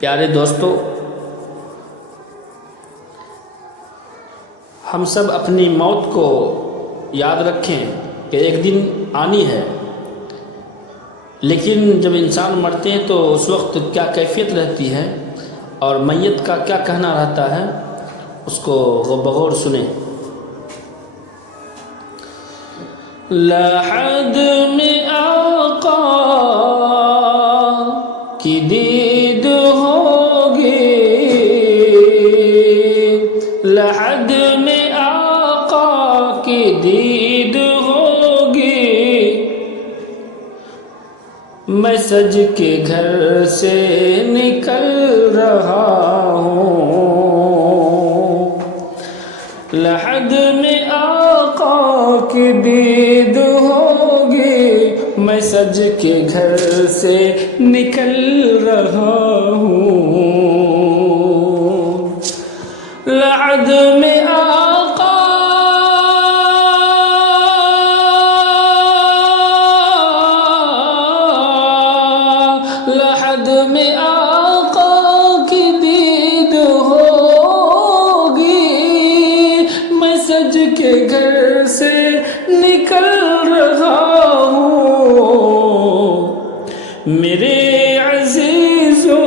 پیارے دوستو، ہم سب اپنی موت کو یاد رکھیں کہ ایک دن آنی ہے، لیکن جب انسان مرتے ہیں تو اس وقت کیا کیفیت رہتی ہے اور میت کا کیا کہنا رہتا ہے، اس کو بغور سنیں۔ لحد میں آقا کی دید ہوگی، لحد میں آقا کی دید ہوگی، میں سج کے گھر سے نکل رہا ہوں، لحد میں آقا کی دید ہوگی، میں سج کے گھر سے نکل رہا ہوں، لحد میں آقا لحد میں آقا کی دید ہوگی، میں سج کے گھر سے نکل رہا ہوں، میرے عزیزو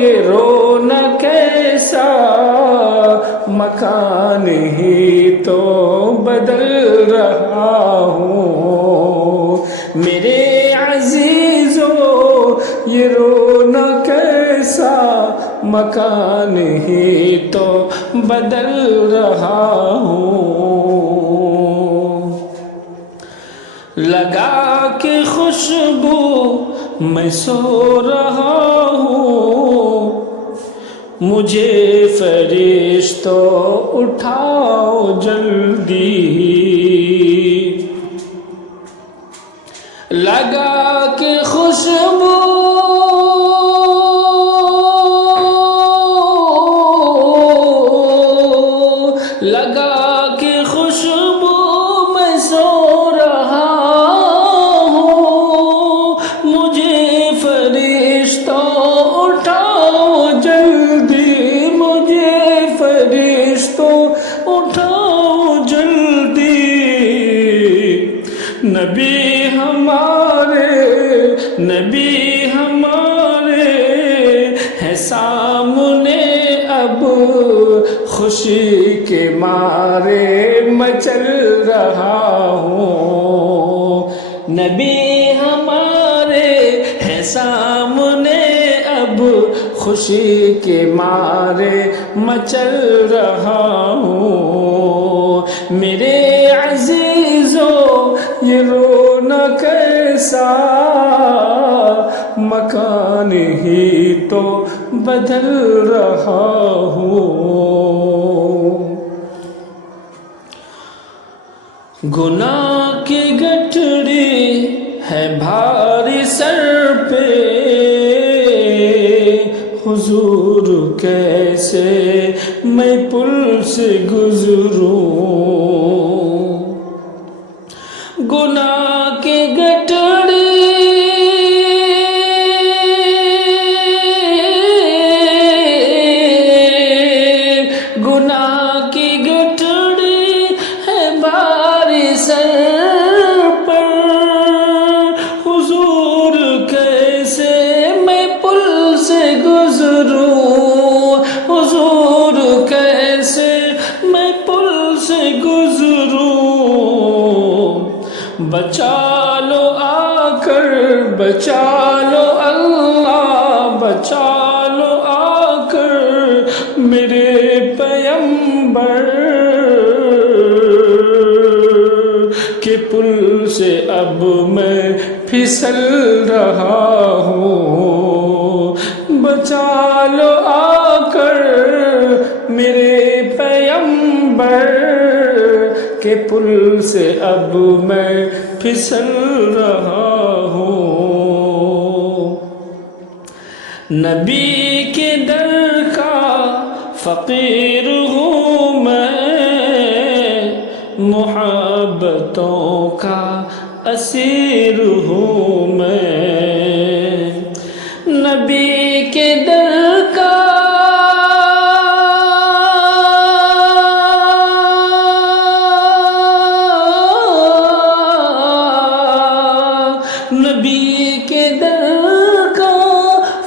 یہ رونا کیسا مکان ہی تو بدل رہا ہوں، میرے عزیزو یہ رونا کیسا مکان ہی تو بدل رہا ہوں، لگا کے خوشبو میں سو رہا ہوں، مجھے فرشتوں اٹھاؤ جلدی، لگا کے خوشبو لگا کے خوشبو میں سو رہا ہوں، مجھے فرشتوں اٹھاؤ جلدی، مجھے فرشتوں اٹھاؤ جلدی، نبی ہمارے ہیں سامنے اب، خوشی کے مارے مچل رہا ہوں، نبی ہمارے ہیں سامنے اب، خوشی کے مارے مچل رہا ہوں، میرے عزیزو یہ رونا کیسا مکان ہی تو بدل رہا ہوں، گناہ کی گٹھڑی ہے بھاری سر پہ، حضور کیسے میں پل سے گزروں، گناہ کی گٹھڑی گناہ کی گٹھڑی ہے باری سر پر، حضور کیسے میں پل سے گزروں، حضور کیسے میں پل سے گزروں، بچا لو آ کر، بچا لو اللہ، بچا لو آ کر میرے پیغمبر کے پل سے اب میں پھسل رہا ہوں، بچا لو آ کر میرے پیغمبر کے پل سے اب میں پھسل رہا ہوں، نبی کے در کا فقیر ہوں میں، محبتوں کا اسیر ہوں میں، نبی کے در کا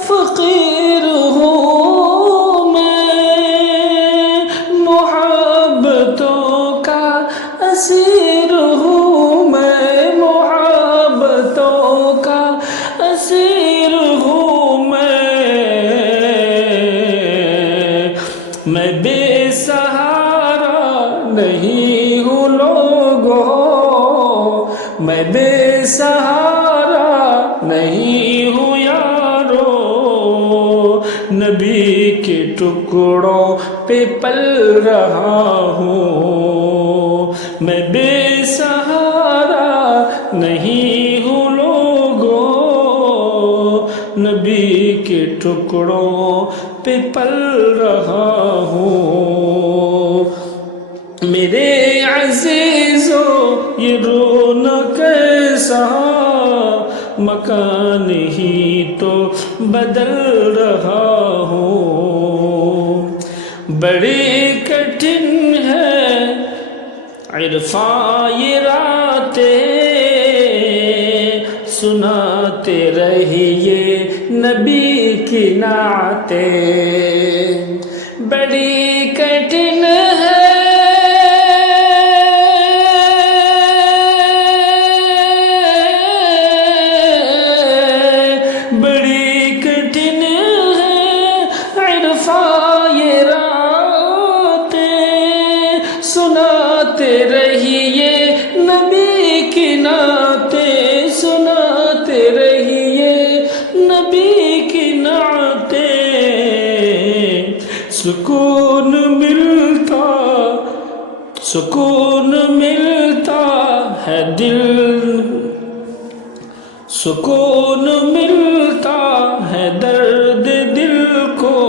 فقیر ہوں میں، محبتوں کا اسیر ہوں میں، محبتوں کا اسیر ہوں میں بے سہارا نہیں ہوں لوگوں، میں بے سہارا نہیں ہوں یارو، نبی کے ٹکڑوں پہ پل رہا ہوں، میں بے سہارا نہیں ہوں لوگوں، نبی کے ٹکڑوں پہ پل رہا ہوں۔ میرے عزیزو یہ رونا کیسا مکان ہی تو بدل رہا ہوں، بڑی کٹھن ہے عرفان یہ راتیں، سناتے رہیے نبی کی نعتیں، بڑی کٹھن ہے سناتے رہیے نبی کی نعتیں، سناتے رہیے نبی کی نعتیں، سکون ملتا ہے سکون ملتا ہے درد دل کو،